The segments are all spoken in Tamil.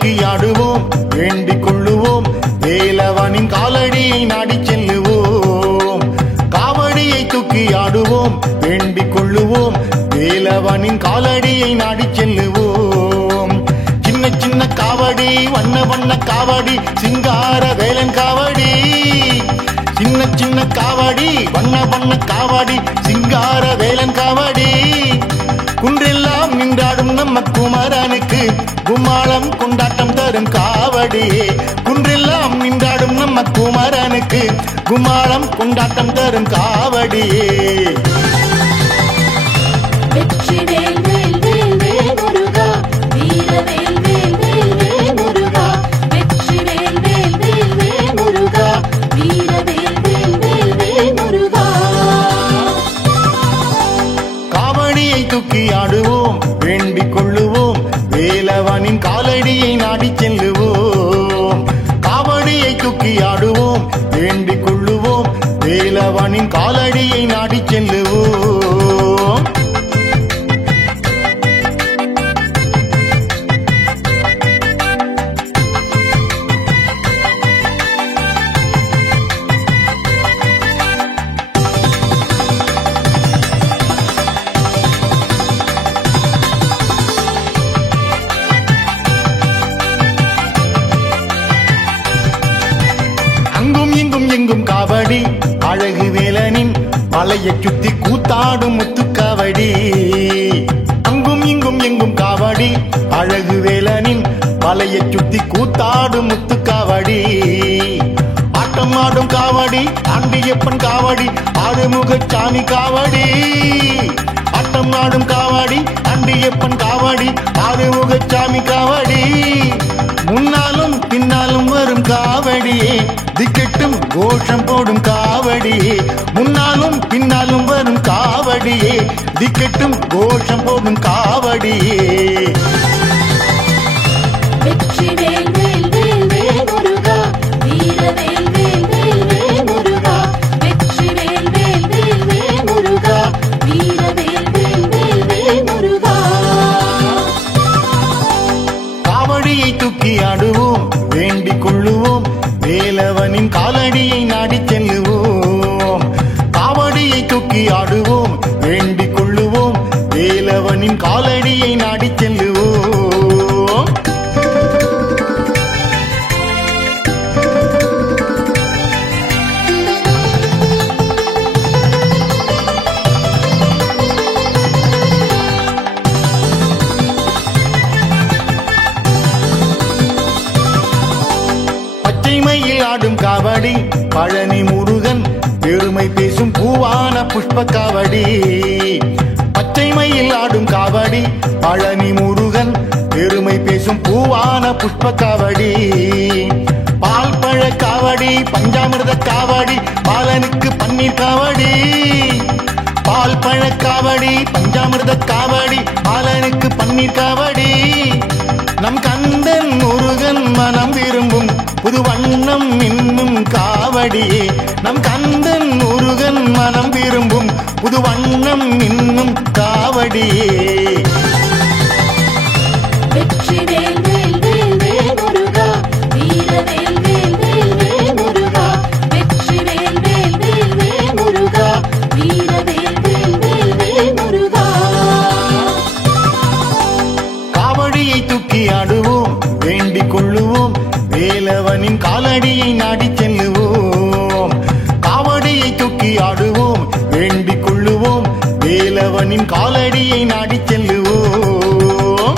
தூக்கி ஆடுவோம் வேண்டிக் கொள்ளுவோம் வேலவனின் காலடியை நாடி செல்லுவோம் காவடியை தூக்கி ஆடுவோம் வேண்டிக் கொள்ளுவோம் வேலவனின் காலடியை நாடி செல்லுவோம் சின்ன சின்ன காவடி வண்ண வண்ண காவடி சிங்கார வேலன் காவடி சின்ன சின்ன காவடி வண்ண வண்ண காவடி சிங்கார வேலன் காவடி குன்றெல்லாம் நின்றாடும் நம்ம குமரனுக்கு கும்மாளம் கொண்டாட்டம் தரும் காவடியே குன்றெல்லாம் நின்றாடும் நம்ம குமரனுக்கு கும்மாளம் கொண்டாட்டம் தரும் காவடியே வெற்றிவேல் வேல் வேல் வேல் முருகா வீரவேல் வேல் வேல் வேல் முருகா வெற்றிவேல் வேல் வேல் வேல் முருகா வீரவேல் வேல் வேல் வேல் முருகா காவடியை தூக்கி ஆடுவோம் வேண்டிக் கொள்ளுவோம் வேலவனின் காலடியை நாடி செல்லுவோம் காவடியை தூக்கி ஆடுவோம் வேண்டிக் கொள்ளுவோம் வேலவனின் காலடியை நாடி செல்லுவோம் எங்கும் காவடி அழகு வேலனின் மலையை சுத்தி கூத்தாடும் முத்துக்காவடி அங்கும் இங்கும் எங்கும் காவடி அழகு வேலனின் மலையை சுத்தி கூத்தாடும் முத்துக்காவடி ஆட்டம் ஆடும் காவடி ஆண்டியப்பன் காவடி ஆறுமுகசாமி காவடி ஆட்டம் ஆடும் காவடி ஆண்டியப்பன் காவடி ஆறுமுகசாமி காவடி முன்னாலும் பின்னாலும் வரும் காவடியே திக்கெட்டும் கோஷம் போடும் காவடியே முன்னாலும் பின்னாலும் வரும் காவடியே திக்கெட்டும் கோஷம் போடும் காவடியே வெற்றிவேல் வேல் வேல் வேல் முருகா வீரவேல் வேல் வேல் வேல் முருகா வெற்றிவேல் வேல் வேல் வேல் முருகா வீரவேல் வேல் வேல் வேல் முருகா காவடியை தூக்கி ஆடுவோம் வேண்டிக் கொள்ளுவோம் வேலவனின் காலடியை நாடி செல்லுவோம் காவடியை தூக்கி ஆடுவோம் வேண்டிக் கொள்ளுவோம் வேலவனின் காலடியை நாடி செல்லுவோம் பச்சைமையில் ஆடும் காவடி பழனி முருகன் பெருமை பேசும் பூவான புஷ்ப காவடி பச்சைமையில் ஆடும் காவடி பழனி முருகன் பெருமை பேசும் பூவான புஷ்ப காவடி பால் பழ காவடி பஞ்சாமிர்த காவடி பாலனுக்கு பன்னீர் காவடி பால் பழ காவடி பஞ்சாமிர்த காவடி பாலனுக்கு பன்னீர் காவடி நம் கந்தன் முருகன் மனம் விரும்பும் புது வண்ணம் இன்னும் காவடியே நம் கந்தன் முருகன் மனம் விரும்பும் புது வண்ணம் இன்னும் காவடியே வெற்றிவேல் வேல் வேல் வேல் முருகா வீரவேல் வேல் வேல் வேல் முருகா வெற்றிவேல் வேல் வேல் வேல் முருகா வீரவேல் வேல் வேல் வேல் முருகா காவடியை தூக்கி ஆடுவோம் வேண்டிக் கொள்ளுவோம் வேலவனின் காலடியை நாடி செல்லுவோம் காவடியை தூக்கி ஆடுவோம் வேண்டிக் கொள்ளுவோம் வேலவனின் காலடியை நாடி செல்லுவோம்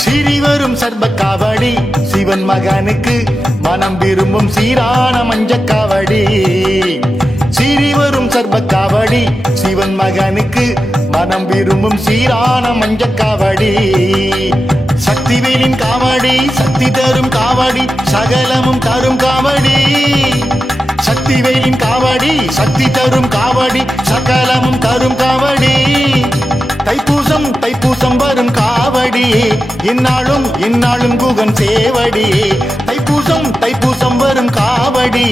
சிறிவரும் சர்ப காவடி சிவன் மகனுக்கு மனம் விரும்பும் சீரான மஞ்ச காவடி சிறிவரும் சர்ப காவடி சிவன் மகனுக்கு மனம் விரும்பும் சீரான மஞ்ச காவடி சக்திவேலின் காவடி சக்தி தரும் காவடி சகலமும் தரும் காவடி சக்திவேலின் காவடி காவடி சக்தி தரும் காவடி சகலமும் தரும் காவடி தைப்பூசம் தைப்பூசம் வரும் காவடி இந்நாளும் இந்நாளும் குகன் சேவடி தைப்பூசம் தைப்பூசம் வரும் காவடி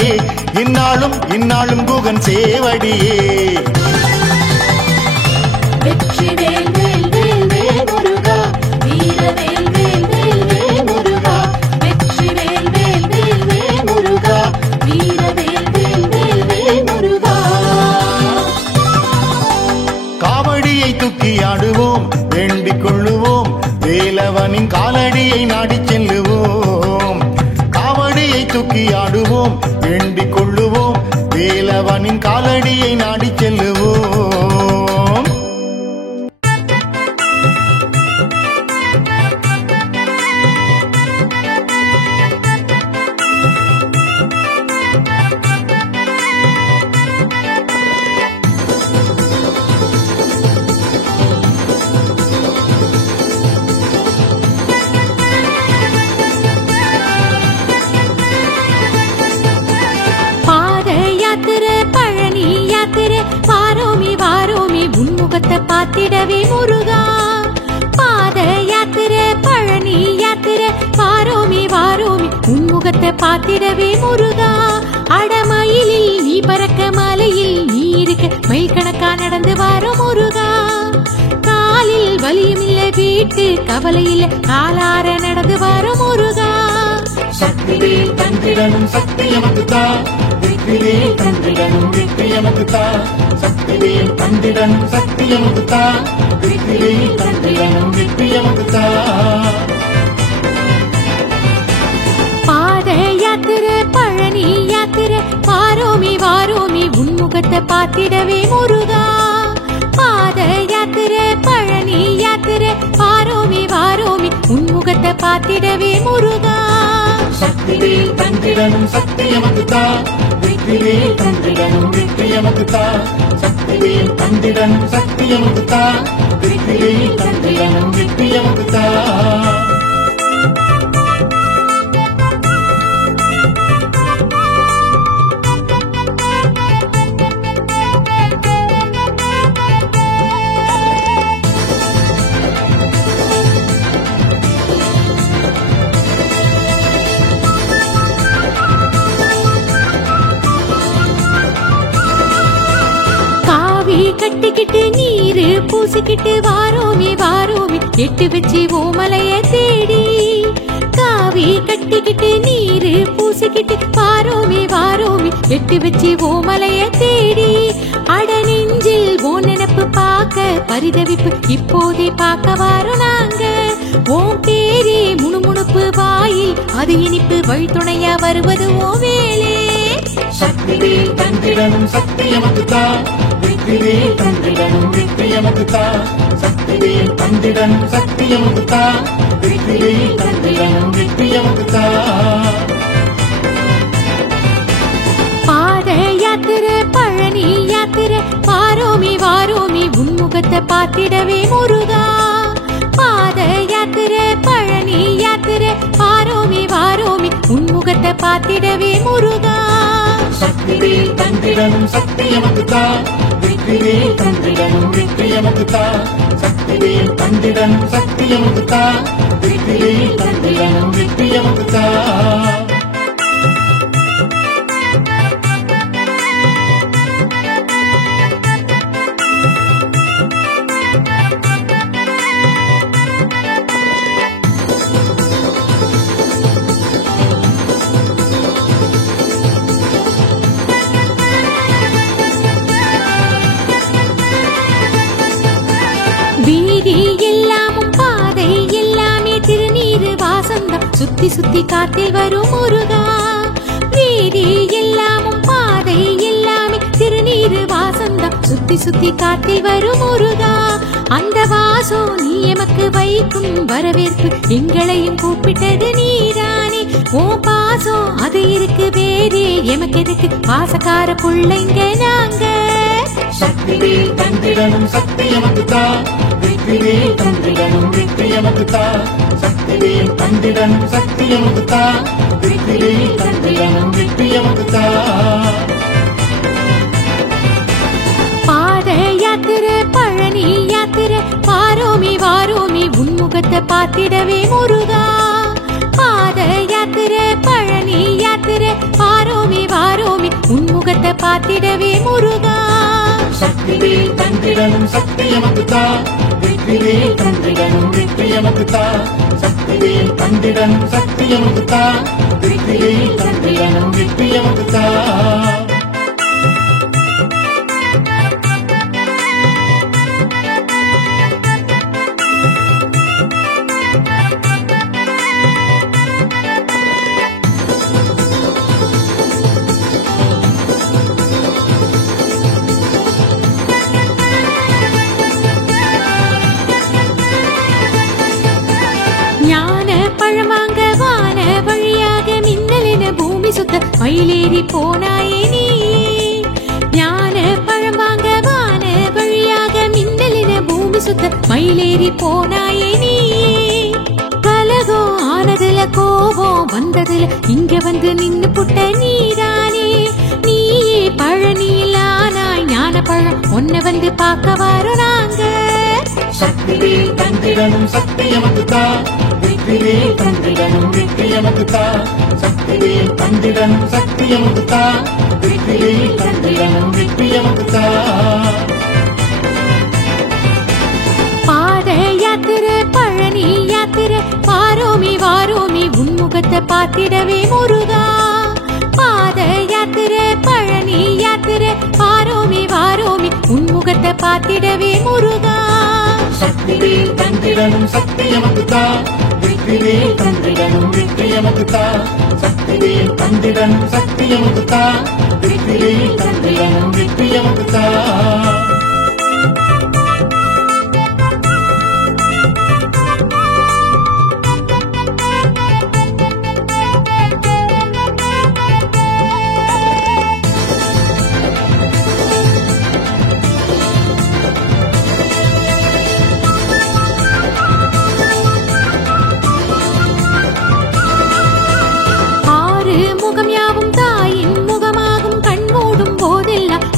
இந்நாளும் இந்நாளும் குகன் சேவடியே வெற்றிவேல் வேல் வேல் வேல் முருகா வீரவேல் வேல் வேல் வேல் முருகா வெற்றிவேல் வேல் வேல் வேல் முருகா வீரவேல் வேல் வேல் வேல் முருகா காவடியை தூக்கி ஆடுவோம் வேண்டிக் கொள்ளுவோம் வேலவனின் காலடியை நாடிச் செல்லுவோம் காவடியை தூக்கி ஆடுவோம் வேண்டிக் கொள்ளுவோம் வேலவனின் காலடியை நாடிச் செல்லுவோம் பாத்திடவே முருகா பாத யாத்திரை பழனி யாத்திரை வாரோமி வாரோமி உன்முகத்தை பாத்திடவே முருகா அடமயிலில் நீ பறக்க மலையில் நீ இருக்க மைல் கணக்கா நடந்து வாரோம் முருகா காலில் வலியும் இல்ல வீட்டு கவலை இல்ல காலார நடந்து வாரோம் முருகா சக்திவேல் தந்திடனும் சக்தி எமக்குதா வெற்றிவேல் தந்திடனும் வெற்றி எமக்குதா சக்திவேல் தந்திடனும் சக்தி எமக்குதா வெற்றிவேல் தந்திடனும் வெற்றி எமக்குதா பாத யாத்திரை பழனி யாத்திரை வாரோமி வாரோமி உன்முகத்தை பாத்திடவே முருகா பாத யாத்திரை பழனி யாத்திரை வாரோமி வாரோமி உன்முகத்தை பாத்திடவே முருகா சக்திவேல் தந்திடனும் சக்தி எமக்குதா வெற்றிவேல் தந்திடனும் வெற்றி எமக்குதா சக்திவேல் தந்திடனும் சக்தி எமக்குதா வெற்றிவேல் தந்திடனும் வெற்றி எமக்குதா கட்டிக்கிட்டு நீரு பூசிக்கிட்டு வாரோமி வாரோமி எட்டு வச்சு ஓமலைய தேடி காவி கட்டிக்கிட்டு நீரு பூசிக்கிட்டு வாரோமி வாரோமி எட்டு வச்சு ஓமலைய தேடி அட நெஞ்சில் ஓ நினப்பு பார்க்க பரிதவிப்பு இப்போதே பார்க்க வாரோம் நாங்க ஓம் பேரே முணுமுணுப்பு வாயில் அது இனிப்பு வழித்துணையா வருவது ஓ வேலே சக்திவேல் தந்திடனும் சக்தி எமக்குதா வெற்றிவேல் தந்திடனும் வெற்றி எமக்குதா சக்திவேல் தந்திடனும் சக்தி எமக்குதா வெற்றிவேல் தந்திடனும் வெற்றி எமக்குதா பாத யாத்திரை பழனி யாத்திரை வாரோமி வாரோமி உன்முகத்தை பாத்திடவே முருகா பாத யாத்திரை பழனி யாத்திரை வாரோமி வாரோமி உன்முகத்தை பாத்திடவே முருகா சக்திவேல் தந்திடனும் சக்தி எமக்குதா வெற்றிவேல் தந்திடனும் வெற்றி எமக்குதா சக்திவேல் தந்திடனும் சக்தி எமக்குதா வெற்றிவேல் தந்திடனும் வெற்றி எமக்குதா வீதி எல்லாமும் பாதை எல்லாமே திருநீரு வாசந்தம் சுத்தி சுத்தி காத்தில் வரும் முருகா வீதி எல்லாமும் பாதை எல்லாமே திருநீரு வாசந்தம் சுத்தி சுத்தி காத்தில் வரும் முருகா அந்த வாசம் நீ எமக்கு வைக்கும் வரவேற்பு எங்களையும் கூப்பிட்டது நீதானே ஓ பாசம் அது இருக்கு வேறே எமக்கு எதுக்கு பாசக்கார புள்ளைங்க நாங்க சக்திவேல் தந்திடனும் சக்தி எமக்குதா வெற்றிவேல் தந்திடனும் வெற்றி எமக்குதா சக்திவேல் தந்திடனும் சக்தி எமக்குதா வெற்றிவேல் தந்திடனும் வெற்றி எமக்குதா உன்முகத்தை பார்த்திடவே முருகா பாத யாத்திரை பழனி யாத்திரை வாரோமே வாரோமே உன்முகத்தை பார்த்திடவே முருகா சக்திவேல் தந்திடனும் சக்தி எமக்கு தா வெற்றிவேல் தந்திடனும் வெற்றி எமக்கு தா சக்திவேல் தந்திடனும் சக்தி எமக்கு தா வெற்றிவேல் தந்திடனும் வெற்றி எமக்கு தா பழமாங்க வான வழியாக மின்னலின பூமி சுத்த மயிலேறி போனாயே நீ ஞான பழமாங்க வான வழியாக மின்னலின பூமி சுத்த மயிலேறி போனாயே நீ கலகம் ஆனதுல கோபம் வந்ததுல இங்க வந்து நின்னு புட்ட நீதானே நீயே பழனியில் ஆனாய் ஞான பழம் ஒன்ன வந்து பார்க்க வாரோம் நாங்க சக்திவேல் தந்திடனும் சக்தி எமக்கு தா வெற்றிவேல் தந்திடனும் வெற்றி எமக்கு தா சக்திவேல் தந்திடனும் சக்தி எமக்கு தா வெற்றிவேல் தந்திடனும் வெற்றி எமக்கு தா பாத யாத்திரை பழனி யாத்திரை வாரோமே வாரோமே உன்முகத்தை பார்த்திடவே முருகா பாத யாத்திரை பழனி யாத்திரை வாரோமே வாரோமே உன்முகத்தை பார்த்திடவே முருகா சக்திவேல் தந்திடனும் சக்தி எமக்கு தா வெற்றிவேல் தந்திடனும் வெற்றி எமக்கு தா சக்திவேல் தந்திடனும் சக்தி எமக்கு தா வெற்றிவேல் தந்திடனும் வெற்றி எமக்கு தா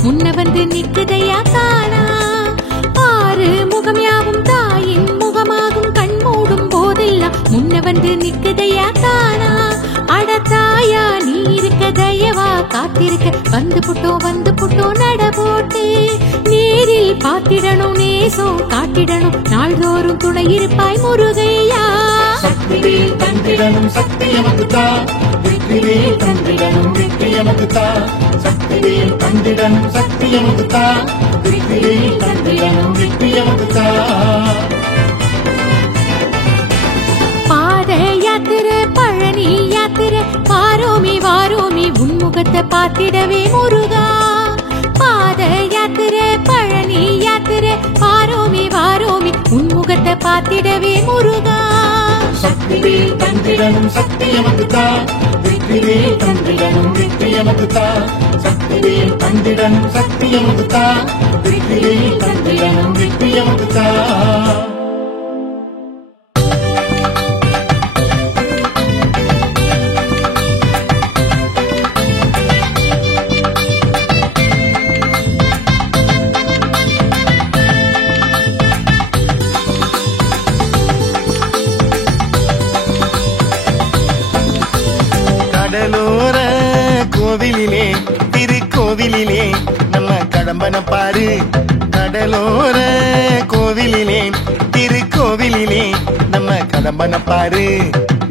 முன்ன வந்து நிற்குதையா தானா ஆறு முகம் யாவும் தாயின் முகமாகும் கண் மூடும் போதெல்லாம் முன்ன வந்து நிற்குதையா தானா அட தாயா நீ இருக்க தயவா காத்திருக்க வந்து புட்டோம் நட போட்டு நேரில் பார்த்திடணும் நேசம் காட்டிடணும் நாள்தோறும் துணை இருப்பாய் முருகையா சக்திவேல் தந்திடனும் சக்தி எமக்கு தா வெற்றிவேல் தந்திடனும் வெற்றி எமக்கு தா சக்திவேல் தந்திடனும் சக்தி எமக்கு தா வெற்றிவேல் தந்திடனும் வெற்றி எமக்கு தா பாத யாத்திரை பழனி யாத்திரை வாரோமே வாரோமே உன்முகத்தை பார்த்திடவே முருகா பாத யாத்திரை பழனி யாத்திரை வாரோமே வாரோமே உன்முகத்தை பார்த்திடவே முருகா சக்திவேல் தந்திடனும் சக்தி எமக்கு தா வெற்றிவேல் தந்திடனும் வெற்றி எமக்கு தா சக்திவேல் தந்திடனும் சக்தி எமக்கு தா வெற்றிவேல் தந்திடனும் வெற்றி எமக்கு தா கடலோர கோவிலிலே திருக்கோவிலிலே நம்ம கடம்பனை பாரு கடலோர கோவிலிலே திருக்கோவிலிலே நம்ம கடம்பனை பாரு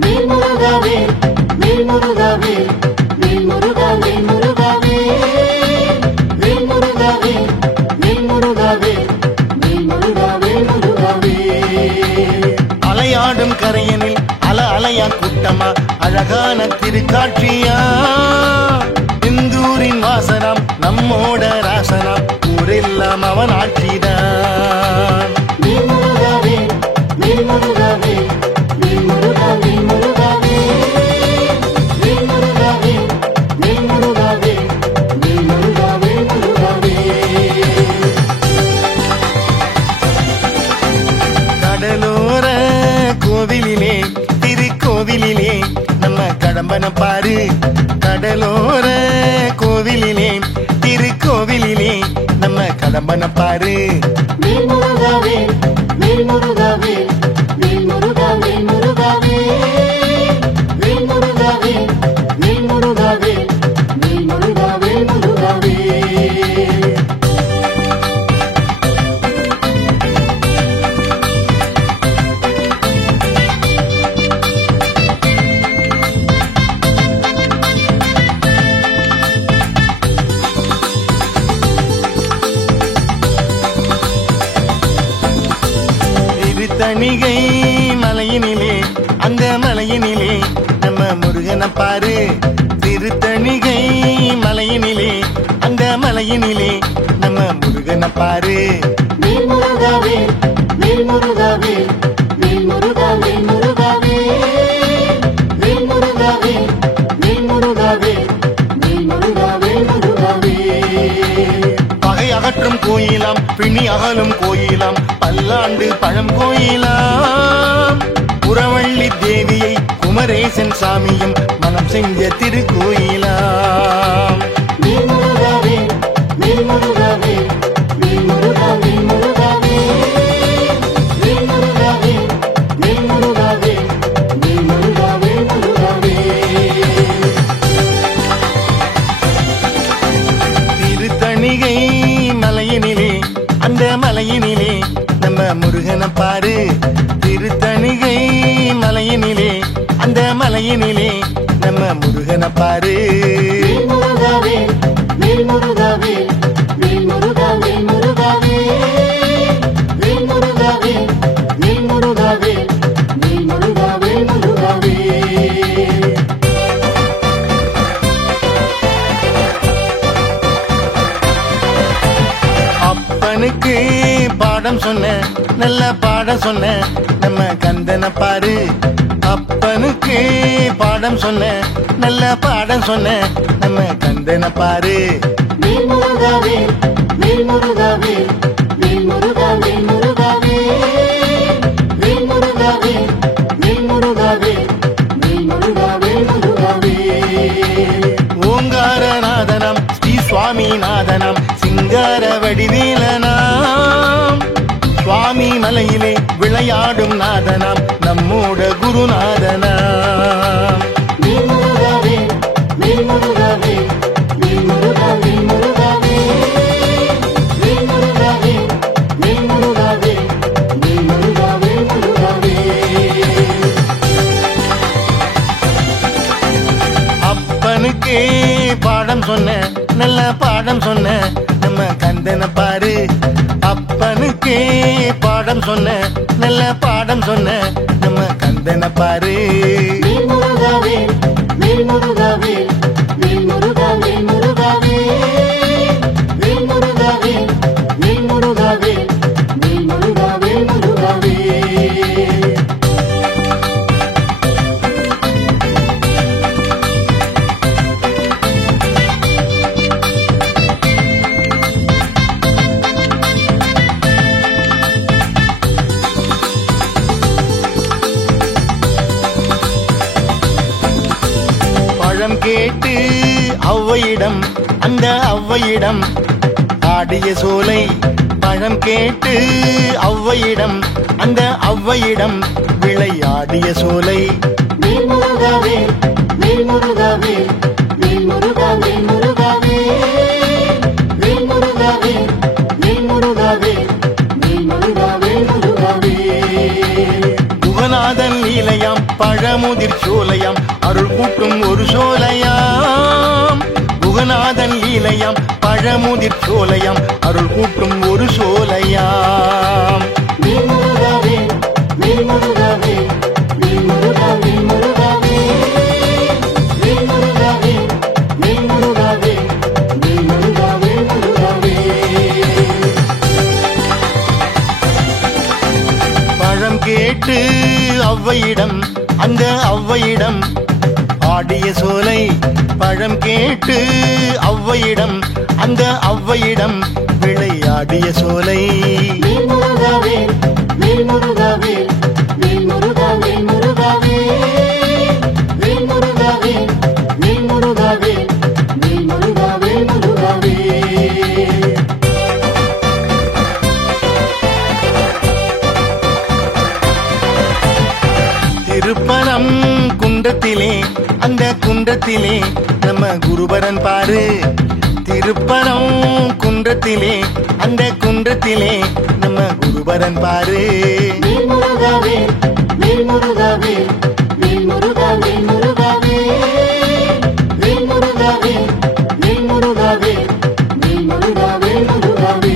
வேல் முருகாவே வேல் முருகாவே வேல் முருகாவே முருகாவே வேல் முருகாவே வேல் முருகாவே வேல் முருகாவே முருகாவே அலையாடும் கரையனில் அலையா கூட்டமா அழகான திருக்காட்சியா இந்தூரின் வாசனம் நம்மோட ராசனம் ஊரெல்லாம் அவன் ஆட்சிதான் வேல் முருகாவே வேல் முருகாவே வேல் முருகாவே முருகாவே வேல் முருகாவே வேல் முருகாவே வேல் முருகாவே முருகாவே கடலோர கோவிலிலே திருக்கோவிலிலே நம்ம கடம்பனை பாரு கடலோர கோவிலிலே திருக்கோவிலிலே நம்ம கடம்பனை பாரு வேல் முருகாவே வேல் முருகாவே வேல் முருகா வேல் வேல் முருகா வேல் முருகா வேல். தணிகை மலையினிலே அந்த மலையினிலே நம்ம முருகனை பாரு. திருத்தணிகை மலையினிலே அந்த மலையினிலே நம்ம முருகனை பாரு. வேல் முருகா வேல் வேல் முருகா வேல் வேல் முருகா வேல் முருகா வேல் வேல் முருகா வேல் வேல் முருகா வேல் வேல் முருகா வேல் முருகா வேல். பகை அகற்றும் கோயிலாம் பிணி அகலும் கோயிலாம் பல்லாண்டு பழம் கோயிலாம். புறவள்ளி தேவியை குமரேசன் சாமியும் மனம் செஞ்ச திருக்கோயிலாம். வேல் முருகா வேல் வேல் முருகா வேல் வேல் முருகா வேல் முருகா வேல் வேல் முருகா வேல் வேல் முருகா வேல் வேல் முருகா வேல் முருகா வேல். திருத்தணிகை மலையினிலே அந்த மலையினிலே நம்ம முருகனை பாரு. திருத்தணிகை மலையினிலே அந்த மலையினிலே நம்ம முருகனை பாரு. வேல் முருகா வேல் வேல் முருகா வேல் வேல் முருகா வேல் முருகா வேல் வேல் முருகா வேல் வேல் முருகா வேல் வேல் முருகா வேல் முருகா வேல். அப்பனுக்கு பாடம் சொன்ன நல்ல பாடம் சொன்ன நம்ம கந்தனை பாரு. அப்பனுக்கு பாடம் சொன்ன நல்ல பாடம் சொன்ன நம்ம கந்தனை பாரு. வேல் முருகா வேல் வேல் முருகா வேல் வேல் முருகா வேல் முருகா வேல் வேல் முருகா வேல் வேல் முருகா வேல் வேல் முருகா வேல் முருகா வேல். ஓங்காரநாதனம் ஸ்ரீ சுவாமிநாதனம் சிங்கார வடிவேலனாம். சுவாமி மலையிலே விளையாடும் நாதனாம் நம்மோட குருநாதனாம். வேல் முருகா வேல் வேல் முருகா வேல் வேல் முருகா வேல் முருகா வேல் வேல் முருகா வேல் வேல் முருகா வேல் வேல் முருகா வேல் முருகா வேல். அப்பனுக்கே பாடம் சொன்ன நல்ல பாடம் சொன்ன நம்ம கந்தனை பாரு. அப்பனுக்கே பாடம் சொன்ன நல்ல பாடம் சொன்ன நம்ம கந்தனை பாரு. வேல் முருகா வேல் வேல் முருகா வேல் வேல் முருகா வேல் முருகா வேல் வேல் முருகா வேல் வேல் முருகா வேல் வேல் முருகா வேல் முருகா வேல். பழம் கேட்டு ஔவையிடம் அந்த ஔவையிடம் ஆடிய சோலை. பழம் கேட்டு ஔவையிடம் அந்த ஔவையிடம் விளையாடிய சோலை. வேல் முருகா வேல் வேல் முருகா வேல் வேல் முருகா வேல் முருகா வேல் வேல் முருகா வேல் வேல் முருகா வேல் வேல் முருகா வேல் முருகா வேல். குகநாதன் லீலையாம் பழமுதிர் சோலையாம் அருள் கூட்டும் ஒரு சோலையாம். குகநாதன் லீலையாம் பழமுதிர் சோலையாம் அருள் கூட்டும் ஒரு சோலையாம். வேல் முருகா வேல் வேல் முருகா வேல் வேல் முருகா வேல் முருகா வேல் வேல் முருகா வேல் வேல் முருகா வேல் வேல் முருகா வேல் முருகா வேல். பழம் கேட்டு ஔவையிடம் அந்த ஔவையிடம் ஆடிய சோலை. பழம் கேட்டு ஔவையிடம் அந்த ஔவையிடம் விளையாடிய சோலை. வேல் முருகா வேல் வேல் முருகா வேல் வேல் முருகா வேல் முருகா வேல் வேல் முருகா வேல் வேல் முருகா வேல் வேல் முருகா வேல் முருகா வேல். திருப்பனம் குன்றத்திலே அந்த குன்றத்திலே நம்ம குருபரன் பாரு திருப்பரம் குன்றத்திலே அந்த குன்றத்திலே நம்ம குருபரன் பாரு மேல்முருகாவே மேல்முருகாவே மேல்முருகாவே முருகாவே மேல்முருகாவே மேல்முருகாவே மேல்முருகாவே முருகாவே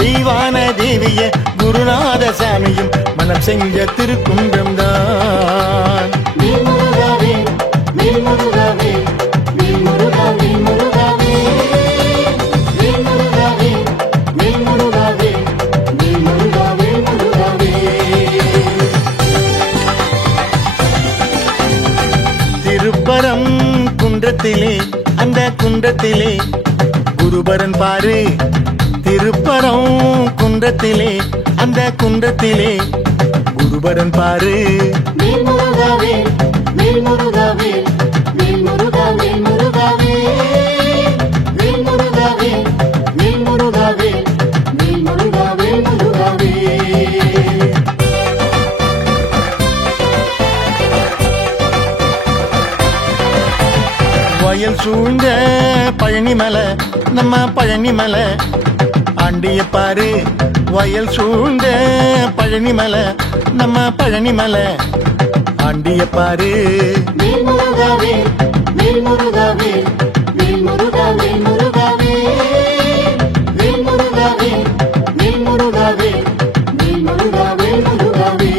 தெய்வான தேவிய குருநாத சாமியும் மனம் செஞ்ச திருக்குன்றம் தான் மேல்முருகாவே மேல்முருகாவே மேல்முருகாவே முருகாவே மேல்முருகாவே மேல்முருகாவே மேல்முருகாவே முருகாவே திருப்பரம் குன்றத்திலே அந்த குன்றத்திலே குருபரன் பாரு திருப்பரம் குன்றத்திலே அந்த குன்றத்திலே குருபரன் பாரு மேல்முருகாவே மேல்முருகாவே மேல்முருகாவே முருகாவே மேல்முருகாவே மேல்முருகாவே மேல்முருகாவே முருகாவே வயல் சூழ்ந்த பழனிமலை நம்ம பழனிமலை ஆண்டிய பாரு வயல் சூழ்ந்த பழனிமலை நம்ம பழனிமலை ஆண்டிய பாரு மேல்முருகாவே மேல்முருகாவே மேல்முருகாவே முருகாவே மேல்முருகாவே மேல்முருகாவே மேல்முருகாவே முருகாவே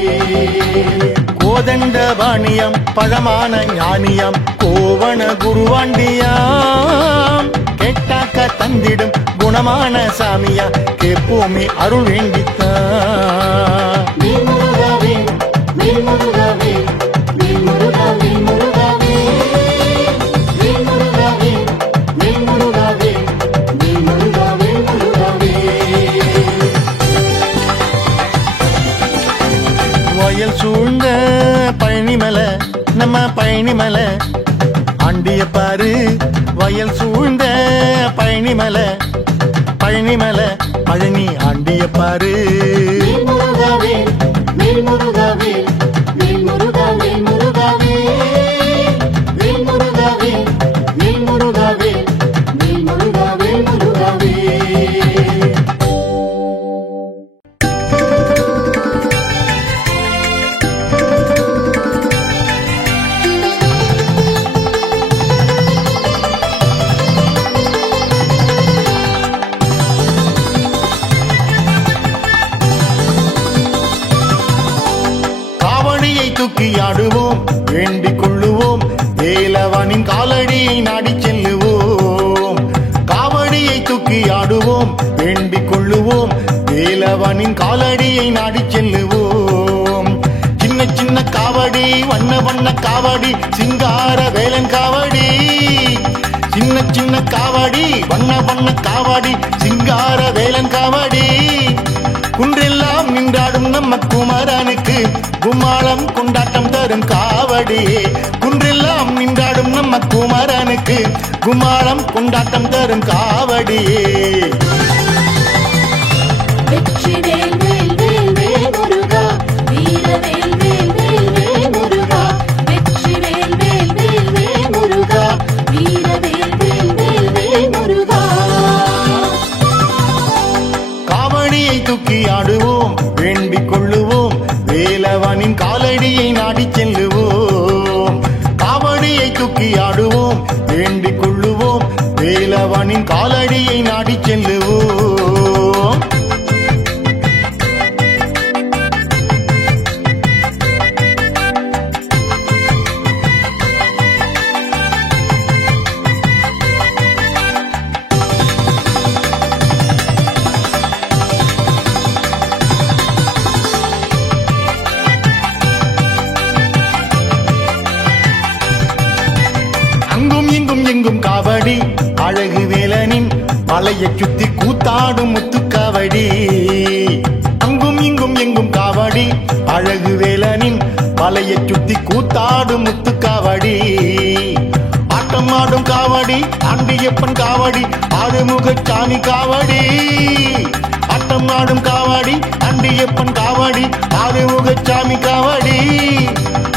கோதண்ட வாணியம் பழமான ஞானியம் கோவண குருவாண்டியாம் கேட்டாக்க தந்திடும் குணமான சாமியா கேப்போமே அருள் வேண்டித்தான் மேல்முருகாவே மேல்முருகாவே மேல்முருகாவே முருகாவே மேல்முருகாவே மேல்முருகாவே மேல்முருகாவே முருகாவே வயல் சூழ்ந்த பழனிமலை நம்ம பழனிமலை ஆண்டிய பாரு வயல் சூழ்ந்த பழனிமலை பழனிமலை பழனி ஆண்டிய பாரு மேல்முருகாவே மேல்முருகாவே மேல்முருகாவே முருகாவே மேல்முருகாவே மேல்முருகாவே மேல்முருகாவே முருகாவே தூக்கி ஆடுவோம் வேண்டிக் கொள்ளுவோம் வேலவனின் காலடியை நாடி செல்லுவோம் காவடியை தூக்கி ஆடுவோம் வேண்டிக் கொள்ளுவோம் வேலவனின் காலடியை நாடி செல்லுவோம் சின்ன சின்ன காவடி வண்ண வண்ண காவடி சிங்கார வேலன் காவடி சின்ன சின்ன காவடி வண்ண வண்ண காவடி சிங்கார வேலன் காவடி குன்றெல்லாம் நின்றாடும் நம்ம குமரனுக்கு கும்மாளம் கொண்டாட்டம் தரும் காவடியே குன்றெல்லாம் நின்றாடும் நம்ம குமரனுக்கு கும்மாளம் கொண்டாட்டம் தரும் காவடியே வெற்றிவேல் வேல் வேல் வேல் முருகா வீரவேல் வேல் வேல் வேல் முருகா வெற்றிவேல் வேல் வேல் வேல் முருகா வீரவேல் வேல் வேல் வேல் முருகா காவடியை தூக்கி ஆடுவோம் வேண்டிக் கொள்ளுவோம் வேலவனின் காலடியை நாடி செல்லுவோம் காவடியை தூக்கி ஆடுவோம் வேண்டிக் கொள்ளுவோம் வேலவனின் காலடியை நாடி செல்லுவோம் எங்கும் காவடி அழகு வேலனின் மலையை சுத்தி கூத்தாடும் முத்துக்காவடி அங்கும் இங்கும் எங்கும் காவடி அழகு வேலனின் மலையை சுத்தி கூத்தாடும் முத்துக்காவடி ஆட்டம் ஆடும் காவடி ஆண்டியப்பன் காவடி ஆறுமுக சாமி காவடி ஆட்டம் ஆட்டம் ஆடும் காவாடி அண்டியப்பன் காவாடி ஆறுமுகச்சாமி காவாடி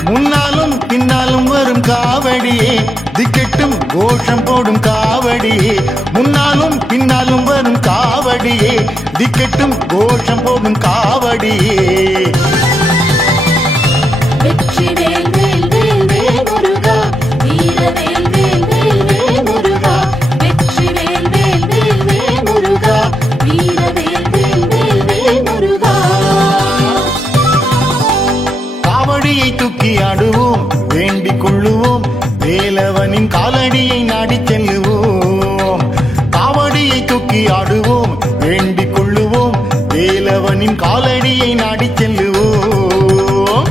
முன்னாலும் பின்னாலும் வரும் காவடியே திக்கெட்டும் கோஷம் போடும் காவடியே முன்னாலும் பின்னாலும் வரும் காவடியே திக்கெட்டும் கோஷம் போடும் காவடியே வெற்றிவேல் வேல் வேல் வேல் முருகா வீரவேல் வேல் வேல் வேல் முருகா வெற்றிவேல் வேல் வேல் வேல் முருகா வீரவேல் வேல் வேல் வேல் முருகா காவடியை தூக்கி ஆடுவோம் வேண்டிக் கொள்ளுவோம் வேலவனின் காலடியை நாடிச் செல்லுவோம் காவடியை தூக்கி ஆடுவோம் வேண்டிக் கொள்ளுவோம் வேலவனின் காலடியை நாடிச் செல்லுவோம்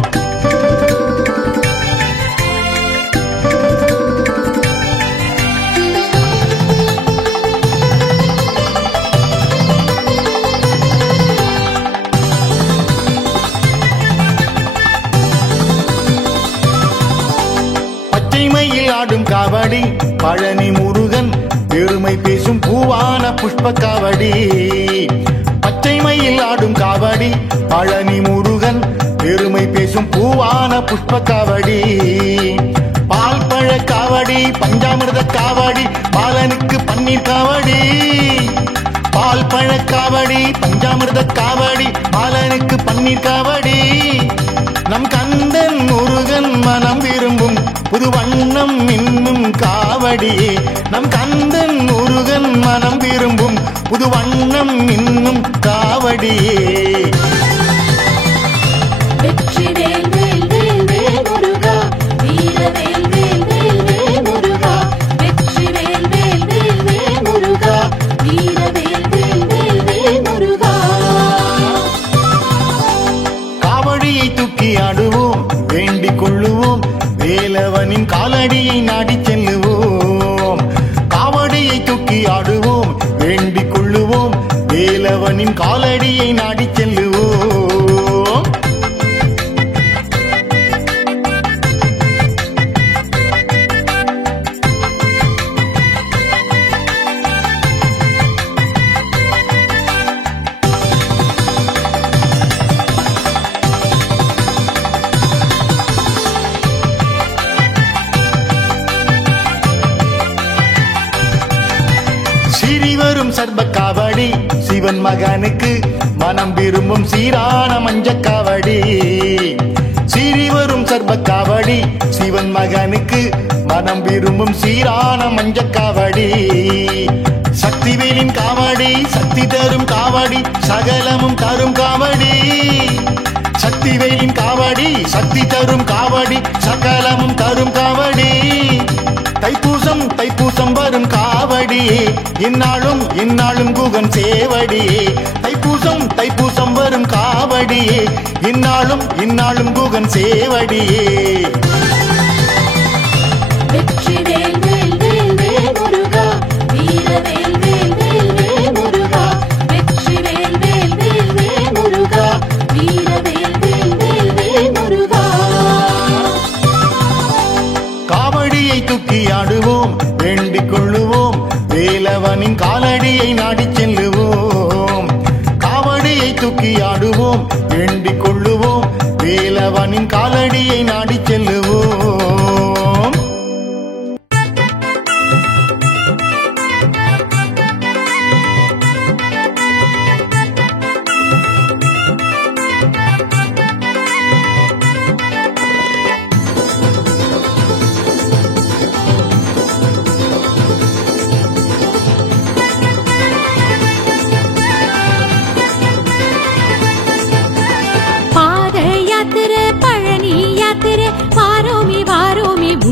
ஆடும் காவடி பழனி முருகன் பெருமை பேசும் பூவான புஷ்ப காவடி பச்சை மயில் ஆடும் காவடி பழனி முருகன் பெருமை பேசும் பூவான புஷ்ப காவடி பால் பழ காவடி பஞ்சாமிர்த காவடி பாலனுக்கு பன்னீர் காவடி பால் பழ காவடி பஞ்சாமிர்த காவடி பாலனுக்கு பன்னீர் காவடி நம் கந்தன் முருகன் மனம் விரும்பும் புது வண்ணம் இன்னும் காவடியே நம் கந்தன் முருகன் மனம் விரும்பும் புது வண்ணம் இன்னும் காவடியே வெற்றிவேல் வேல் வேல் வேல் முருகா வீரவேல் வேல் வேல் வேல் முருகா வெற்றிவேல் வேல் வேல் வேல் முருகா வீரவேல் வேல் வேல் வேல் முருகா காவடியை தூக்கி ஆடுவோம் வேண்டிக் கொள்ளுவோம் வேலவனின் காலடியை நாடிச் செல்லுவோம் காவடியை தூக்கி ஆடுவோம் வேண்டிக் கொள்ளுவோம் வேலவனின் காலடியை நாடிச் செல்லுவோம் சிறிவரும் சர்ப காவடி சிவன் மகனுக்கு மனம் விரும்பும் சீரான மஞ்ச காவடி சிறிவரும் சர்ப காவடி சிவன் மகனுக்கு மனம் விரும்பும் சீரான மஞ்ச காவடி சக்திவேலின் காவடி சக்தி தரும் காவடி சகலமும் தரும் காவடி சக்திவேலின் காவடி சக்தி தரும் காவடி சகலமும் தரும் காவடி தைப்பூசம் தைப்பூசம் வரும் காவடியே இந்நாளும் இந்நாளும் குகன் சேவடியே தைப்பூசம் தைப்பூசம் வரும் காவடியே இந்நாளும் இந்நாளும் குகன் சேவடியே வெற்றிவேல் வேல் வேல் வேல் முருகா வீரவேல் வேல் வேல் வேல் முருகா வெற்றிவேல் வேல் வேல் வேல் முருகா வீரவேல் வேல் வேல் வேல் முருகா காவடியை தூக்கி ஆடுவோம் வேண்டிக் கொள்ளுவோம் வேலவனின் காலடியை நாடிச் செல்லுவோம் காவடியை தூக்கி ஆடுவோம் வேண்டிக் கொள்ளுவோம் வேலவனின் காலடியை நாடிச் செல்லுவோம்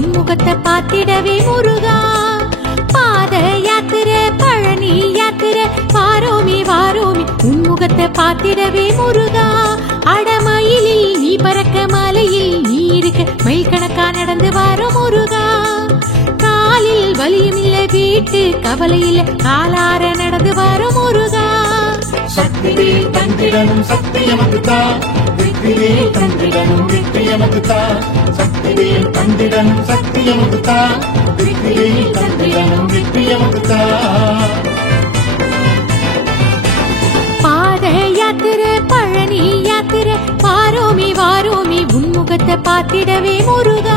முகத்தை பார்த்திடவே முருகா பாத யாத்திரை பழனி யாத்திரை வாரோமே வாரோமே உன்முகத்தை பார்த்திடவே முருகா அடமயிலில் நீ பறக்க மலையில் நீ இருக்க மைல் கணக்கா நடந்து வாரோ முருகா காலில் வலியும் இல்ல வீட்டு கவலை இல்ல காலார நடந்து வாரோ முருகா சக்திவேல் தந்திடனும் சத்தியமதுதா வெற்றிவேல் தந்திடனும் வெற்றியமதுதா சக்திவேல் தந்திடனும் சத்தியமதுதா வெற்றிவேல் தந்திடனும் வெற்றியமதுதா பாத யாத்திரை பழனி யாத்திரை வாரோமி வாரோமி உன்முகத்தை பார்த்திடவே முருகா.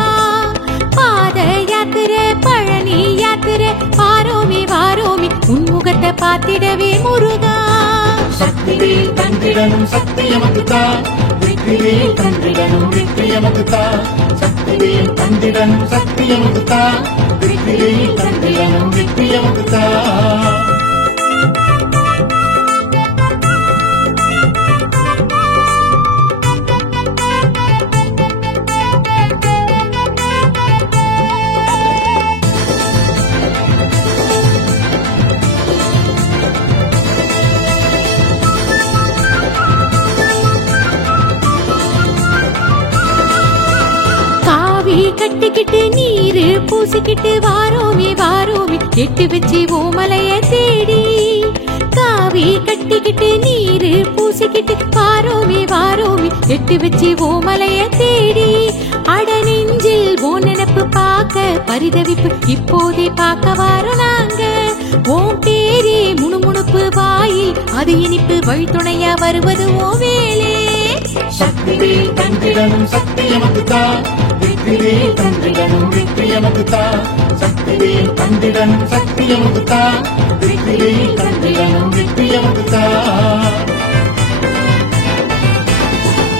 பாத யாத்திரை பழனி யாத்திரை வாரோமி வாரோமி உன்முகத்தை பார்த்திடவே முருகா. சக்திவேல் தந்திடனும் சக்தி எமக்கு தா, வெற்றிவேல் தந்திடனும் வெற்றி எமக்கு தா. சக்திவேல் தந்திடனும் சக்தி எமக்கு தா, வெற்றிவேல் தந்திடனும் வெற்றி எமக்கு தா. கட்டிக்கிட்டு நீரு பூசிக்கிட்டு வாரோமி வாரோமி எட்டு வச்சு ஓமலைய தேடி. காவி கட்டிக்கிட்டு நீரு பூசிக்கிட்டு வாரோமி வாரோமி எட்டு வச்சு ஓமலைய தேடி. அட நெஞ்சில் ஓ நினப்பு பார்க்க பரிதவிப்பு இப்போதே பார்க்க வாரோம் நாங்க. ஓம் பேரே முணுமுணுப்பு வாயில் அது இனிப்பு வழித்துணையா வருவது ஓ வேலே. சக்திவேல் தந்திடனும் சக்தி எமக்கு தா, வெற்றிவேல் தந்திடனும் வெற்றி எமக்கு தா. சக்திவேல் தந்திடனும் சக்தி எமக்கு தா, வெற்றிவேல் தந்திடனும் வெற்றி எமக்கு தா.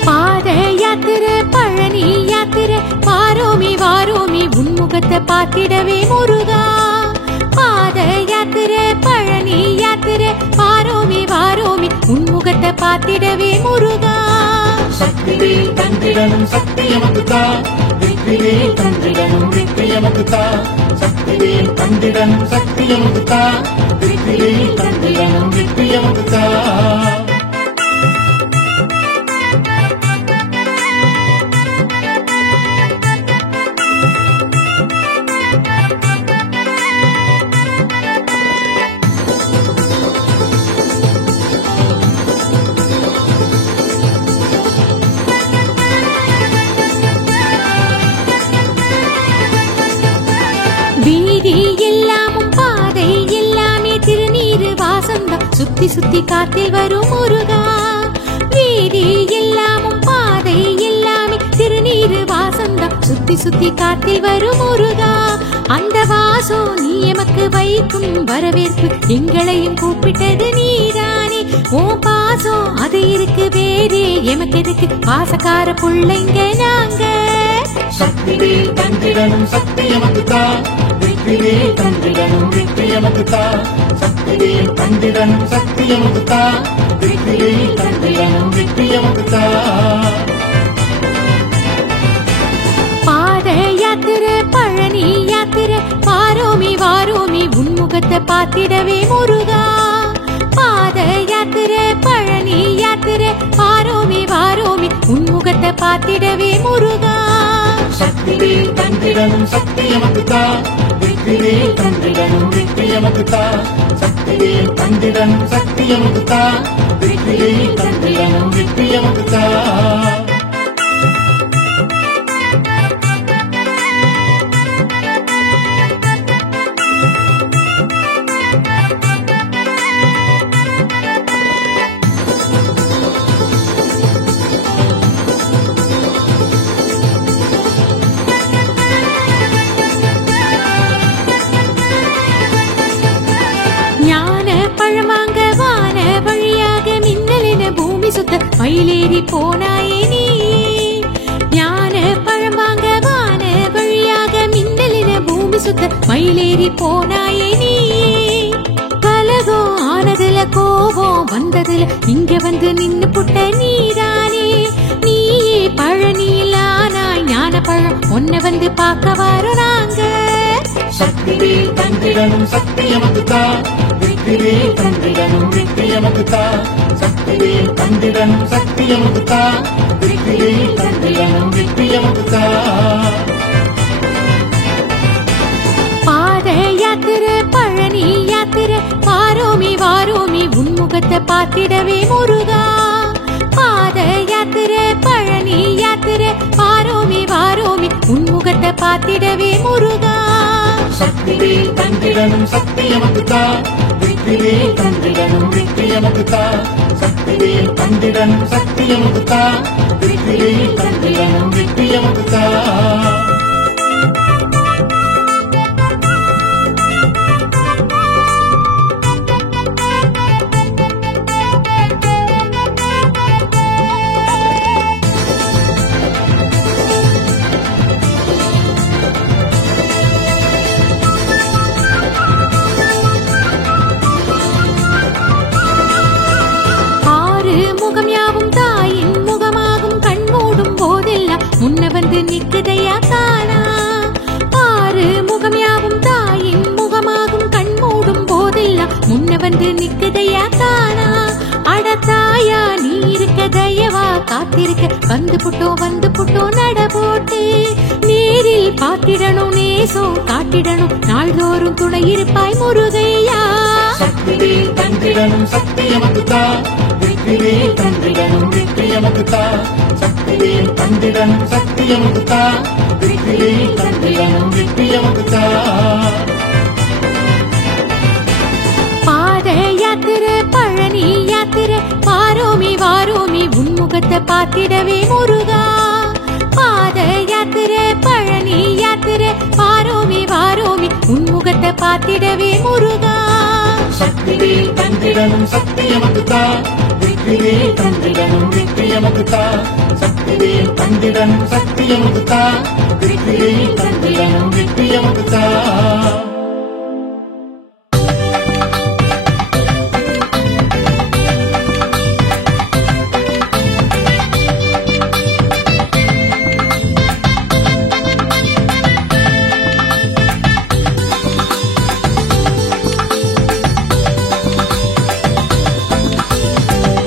பாத யாத்திரை பழனி யாத்திரை வாரோமி வாரோமி உன்முகத்தை பார்த்திடவே முருகா. பாத யாத்திரை பழனி யாத்திரை வாரோமி வாரோமி உன்முகத்தை பார்த்திடவே முருகா. சக்திவேல் தந்திடனும் சக்தி எமக்கு தா, வெற்றிவேல் தந்திடனும் வெற்றி எமக்கு தா. சக்திவேல் தந்திடனும் சக்தி எமக்கு தா, வெற்றிவேல் தந்திடனும் வெற்றி எமக்கு தா. வீதி எல்லாமும் பாதை எல்லாமே திருநீரு வாசந்தம் சுத்தி சுத்தி காத்தில் வரும் முருகா. வீதி எல்லாமும் பாதை எல்லாமே திருநீரு வாசந்தம் சுத்தி சுத்தி காத்தில் வரும் முருகா. அந்த வாசம் நீ எமக்கு வைக்கும் வரவேற்பு எங்களையும் கூப்பிட்டது நீதானே. ஓ பாசம் அது இருக்கு வேறே எமக்கு எதுக்கு பாசக்கார புள்ளைங்க நாங்க. சக்திவேல் தந்திடனும் சக்தி எமக்கு தா, வெற்றிவேல் தந்திடனும் வெற்றி எமக்கு தா. சக்திவேல் தந்திடனும் சக்தி எமக்கு தா, வெற்றிவேல் தந்திடனும் வெற்றி எமக்கு தா. பாத யாத்திரை பழனி யாத்திரை வாரோமி வாரோமி உன்முகத்தை பார்த்திடவே முருகா. பாத யாத்திரை பழனி யாத்திரை வாரோமி வாரோமி உன்முகத்தை பார்த்திடவே முருகா. சக்திவேல் தந்திடனும் சக்தி எமக்கு தா, வெற்றிவேல் தந்திடனும் வெற்றி எமக்கு தா. சக்திவேல் தந்திடனும் சக்தி எமக்கு தா, வெற்றிவேல் தந்திடனும் வெற்றி எமக்கு தா. பழமாங்க வான வழியாக மின்னலின பூமி சுத்த மயிலேறி போனாயே நீ. ஞான பழமாங்க வான வழியாக மின்னலின பூமி சுத்த மயிலேறி போனாயே நீ. கலகம் ஆனதுல கோபம் வந்ததுல இங்க வந்து நின்னு புட்ட நீதானே. நீயே பழனியில் ஆனாய் ஞான பழம் ஒன்ன வந்து பார்க்க வாரோம் நாங்க. சக்திவேல் தந்திடனும் சக்தி எமக்கு தா, வெற்றிவேல் தந்திடனும் வெற்றி எமக்கு தா. சக்திவேல் தந்திடனும் சக்தி எமக்கு தா, வெற்றிவேல் தந்திடனும் வெற்றி எமக்கு தா. பாத யாத்திரை பழனி யாத்திரை வாரோமி வாரோமி உன்முகத்தை பார்த்திடவே முருகா. பாத யாத்திரை பழனி யாத்திரை வாரோமி வாரோமி உன்முகத்தை பார்த்திடவே முருகா. சக்திவேல் தந்திடனும் சக்தி எமக்கு தா, வெற்றிவேல் தந்திடனும் வெற்றி எமக்கு தா. சக்தி சக்திவேல் தந்திடனும் சக்தியமுதுதா வெற்றிவேல் தந்திடனும் வெற்றியமுதுதா முன்னவந்து நிற்குதையா தானா ஆறு முகம் யாவும் தாயின் முகமாகும் கண் மூடும் போதெல்லாம் முன்னவந்து நிற்குதையா தானா அடத்தாயா நீ இருக்க தயவா காத்திருக்க வந்து புட்டோ நட போட்டு நேரில் பார்த்திடணும் நேசம் காட்டிடணும் நாள்தோறும் துணை இருப்பாய் முருகையா சக்திவேல் தந்திடனும் சக்தியமுதுதா வெற்றிவேல் தந்திடனும் வெற்றியமுதுதா சக்திவேல் தந்திடனும் சக்தியமுதுதா வெற்றிவேல் தந்திடனும் வெற்றியமுதுதா பாத யாத்திரை பழனி யாத்திரை வாரோமி உன்முகத்தை பார்த்திடவே முருகா பாத யாத்திரை பழனி யாத்திரை வாரோமி உன்முகத்தை பார்த்திடவே முருகா சக்திவேல் தந்திடனும் சக்தியமுதுதா வெற்றிவேல் தந்திடனும் வெற்றியமுதுதா சக்திவேல் தந்திடனும் சக்தியமுதுதா வெற்றிவேல் தந்திடனும் வெற்றியமுதுதா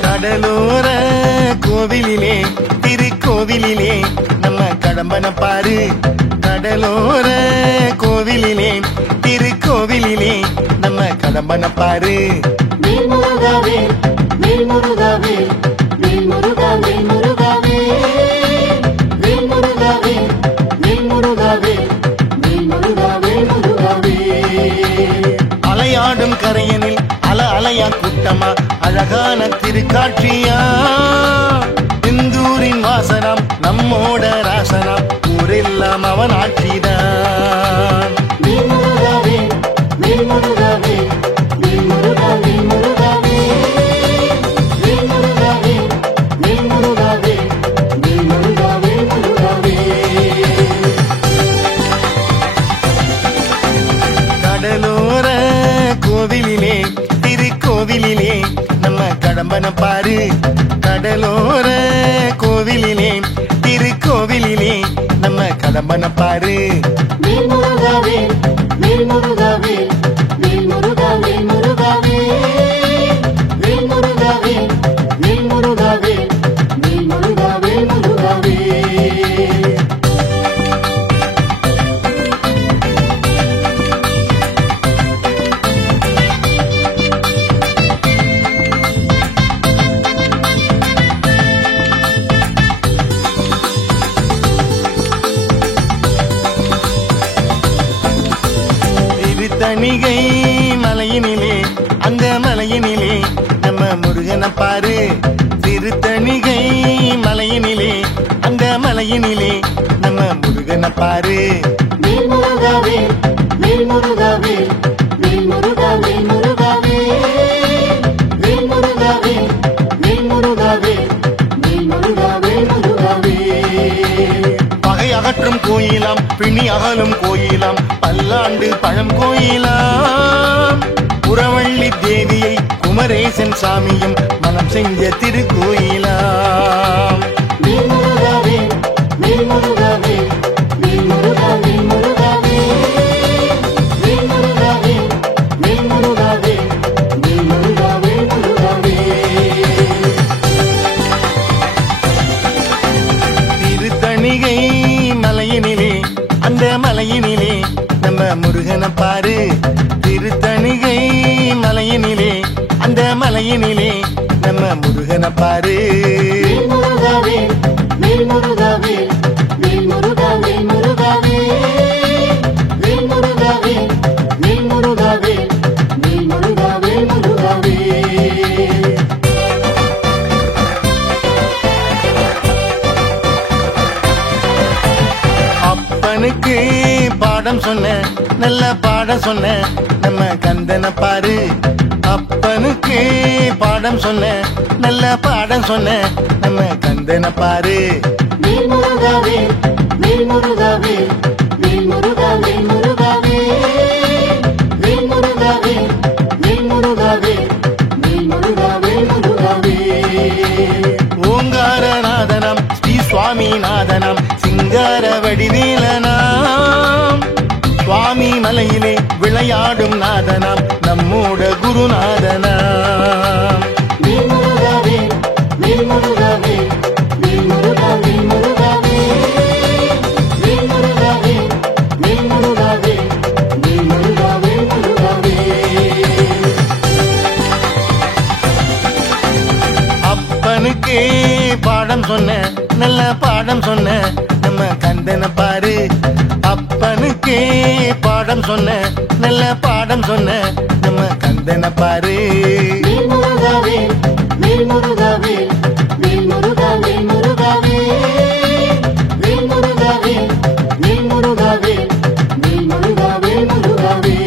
கடலோர கோவிலிலே திருக்கோவிலிலே நம்ம கடம்பன பாரு கடலோர கோவிலிலே திருக்கோவிலிலே நம்ம கடம்பன பாரு வேல் முருகாவே வேல் முருகாவே வேல் முருகாவே முருகாவே வேல் முருகாவே வேல் முருகாவே வேல் முருகாவே முருகாவே அலையாடும் கரையனில் அலையா கூட்டமா அழகான திருக்காட்சியா இந்தூரின் வாசனம் நம்மோட ராசனம் ஊரெல்லாம் அவன் ஆட்சிதான் வேல் முருகாவே வேல் முருகாவே வேல் முருகாவே முருகாவே வேல் முருகாவே வேல் முருகாவே வேல் முருகாவே முருகாவே கடலோர கோவிலிலே திருக்கோவிலிலே நம்ம கடம்பன பாரு கடலோர கோவிலிலே திருக்கோவிலிலே நம்ம கடம்பன பாரு வேல் முருகாவே வேல் முருகாவே வேல் முருகாவே முருகாவே வேல் முருகாவே வேல் முருகாவே வேல் முருகாவே முருகாவே தணிகை மலையினிலே அந்த மலையினிலே நம்ம முருகனை பாரு திருத்தணிகை மலையினிலே அந்த மலையினிலே நம்ம முருகனை பாரு வேல் முருகாவே வேல் முருகாவே வேல் முருகாவே முருகாவே வேல் முருகாவே வேல் முருகாவே வேல் முருகாவே முருகாவே பகை அகற்றும் கோயிலாம் பிணி அகலும் கோயிலாம் பல்லாண்டு பழம் கோயிலாம் புறவள்ளி தேவியை குமரேசன் சாமியும் மனம் செஞ்ச திருக்கோயிலாம் வேல் முருகாவே வேல் முருகாவே வேல் முருகாவே முருகாவே வேல் முருகாவே வேல் முருகாவே வேல் முருகாவே முருகாவே திருத்தணிகை மலையினிலே அந்த மலையினிலே நம்ம முருகனை பாரு திருத்தணிகை மலையினிலே அந்த மலையினிலே நம்ம முருகனை பாரு வேல் முருகாவே வேல் முருகாவே வேல் முருகாவே முருகாவே வேல் முருகாவே வேல் முருகாவே வேல் முருகாவே முருகாவே அப்பனுக்கு பாடம் சொன்ன நல்ல பாடம் சொன்ன நம்ம கந்தனை பாரு. அப்பனுக்கு பாடம் சொன்ன நல்ல பாடம் சொன்ன நம்ம கந்தனை பாரு. வேல் முருகாவே வேல் முருகாவே வேல் முருகாவே முருகாவே வேல் முருகாவே வேல் முருகாவே வேல் முருகாவே முருகாவே. ஓங்காரநாதனம் ஸ்ரீ சுவாமிநாதனம் சிங்கார வடிவேலனாம். சுவாமி மலையிலே விளையாடும் நாதனாம் நம்மோட குருநாதனாம். வேல் முருகாவே வேல் முருகாவே வேல் முருகாவே முருகாவே வேல் முருகாவே வேல் முருகாவே வேல் முருகாவே முருகாவே. அப்பனுக்கு பாடம் சொன்ன நல்ல பாடம் சொன்ன நம்ம கந்தனை பாரு. அப்பனுக்கு பாடம் சொன்ன நல்ல பாடம் சொன்ன நம்ம கந்தனை பாரு. வேல் முருகாவே வேல் முருகாவே வேல் முருகாவே முருகாவே வேல் முருகாவே வேல் முருகாவே வேல் முருகாவே முருகாவே.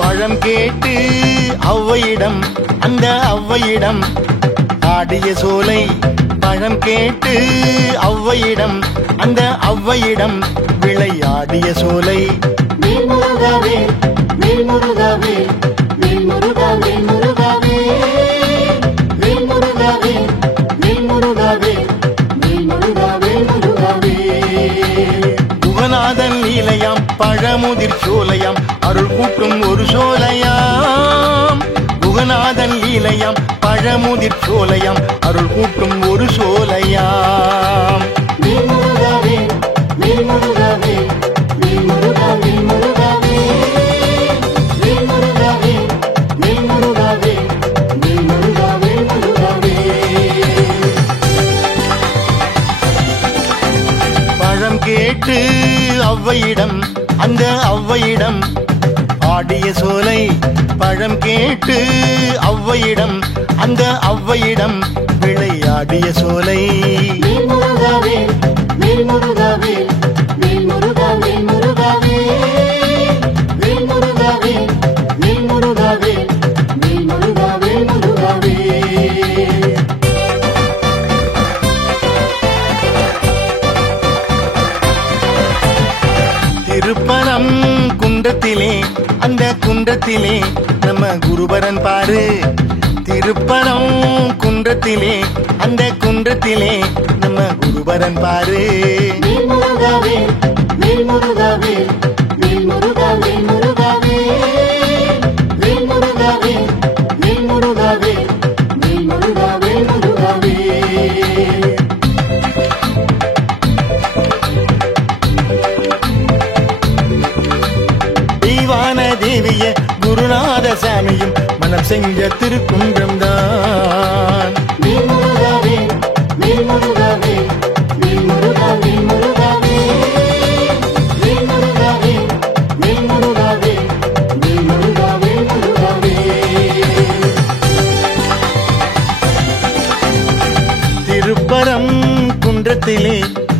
பழம் கேட்டு ஔவையிடம் அந்த ஔவையிடம் ஆடிய சோலை. பழம் கேட்டு ஔவையிடம் அந்த ஔவையிடம் விளையாடிய சோலை. வேல் முருகாவே வேல் முருகாவே வேல் முருகாவே முருகாவே வேல் முருகாவே வேல் முருகாவே வேல் முருகாவே முருகாவே. குகநாதன் லீலையாம் பழமுதிர் சோலையாம் அருள் கூட்டும் ஒரு சோலையாம். குகநாதன் லீலையாம் பழமுதிர் சோலையாம் அருள் கூட்டும் ஒரு சோலையாம். வேல் முருகாவே வேல் முருகாவே வேல் முருகாவே முருகாவே வேல் முருகாவே வேல் முருகாவே வேல் முருகாவே முருகாவே. பழம் கேட்டு ஔவையிடம் அந்த ஔவையிடம் ஆடிய சோலை. பழம் கேட்டு ஔவையிடம் அந்த ஔவையிடம் விளையாடிய சோலை. வேல் முருகாவே வேல் முருகாவே வேல் முருகாவே முருகாவே வேல் முருகாவே வேல் முருகாவே வேல் முருகாவே முருகாவே. திருப்பரம் குன்றத்திலே அந்த குன்றத்திலே நம்ம குருபரன் பாரு. திருப்பரம் குன்றத்திலே அந்த குன்றத்திலே நம்ம குருபரன் பாரு. வேல் முருகாவே வேல் முருகாவே வேல் முருகாவே முருகாவே வேல் முருகாவே வேல் முருகாவே வேல் முருகாவே முருகாவே. தெய்வான தேவிய குருநாத சாமியும் மனம் செஞ்ச திருக்குன்றம் தான். வேல் முருகாவே வேல் முருகாவே வேல் முருகாவே முருகாவே வேல் முருகாவே வேல் முருகாவே வேல் முருகாவே முருகாவே. திருப்பரம் குன்றத்திலே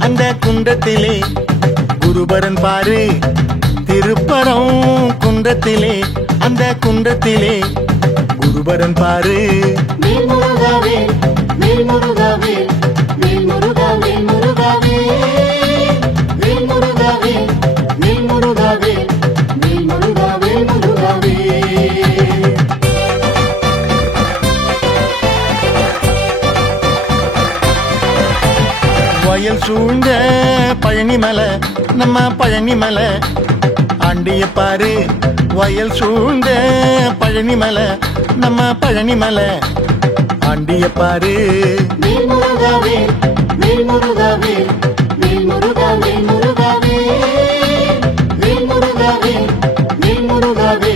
அந்த குன்றத்திலே குருபரன் பாரு. திருப்பரம் குன்றத்திலே அந்த குன்றத்திலே குருபரன் பாரு. வேல் முருகாவே வேல் முருகாவே வேல் முருகாவே முருகாவே வேல் முருகாவே வேல் முருகாவே வேல் முருகாவே முருகாவே. வயல் சூழ்ந்த பழனிமலை நம்ம பழனிமலை ஆண்டிய பாரு. வயல் சூழ்ந்த பழனிமலை நம்ம பழனிமலை ஆண்டிய பாரு. வேல் முருகாவே வேல் முருகாவே வேல் முருகாவே முருகாவே வேல் முருகாவே வேல் முருகாவே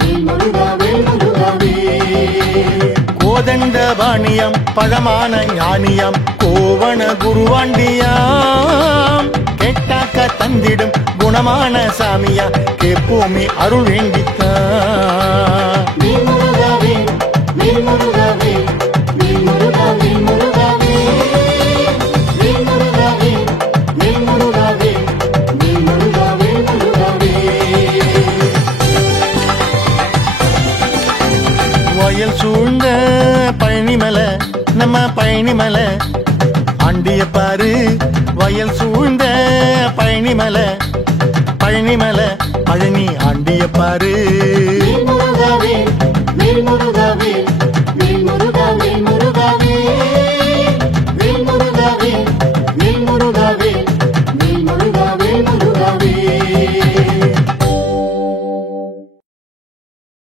வேல் முருகாவே முருகாவே. கோதண்ட பாணியம் பழமான ஞானியம் கோவண குருவாண்டியாம் கேட்டாக்க தந்திடும் குணமான சாமியா கேப்போமே அருள் வேண்டித்தான் வேல் முருகாவே வேல் முருகாவே வேல் முருகாவே முருகாவே வேல் முருகாவே வேல் முருகாவே வேல் முருகாவே முருகாவே வயல் சூழ்ந்த பழனிமலை நம்ம பழனிமலை ஆண்டிய பாரு வயல் சூழ்ந்த பழனிமலை பழனிமலை பழனி ஆண்டிய பாரு வேல் முருகாவே வேல் முருகாவே வேல் முருகாவே முருகாவே வேல் முருகாவே வேல் முருகாவே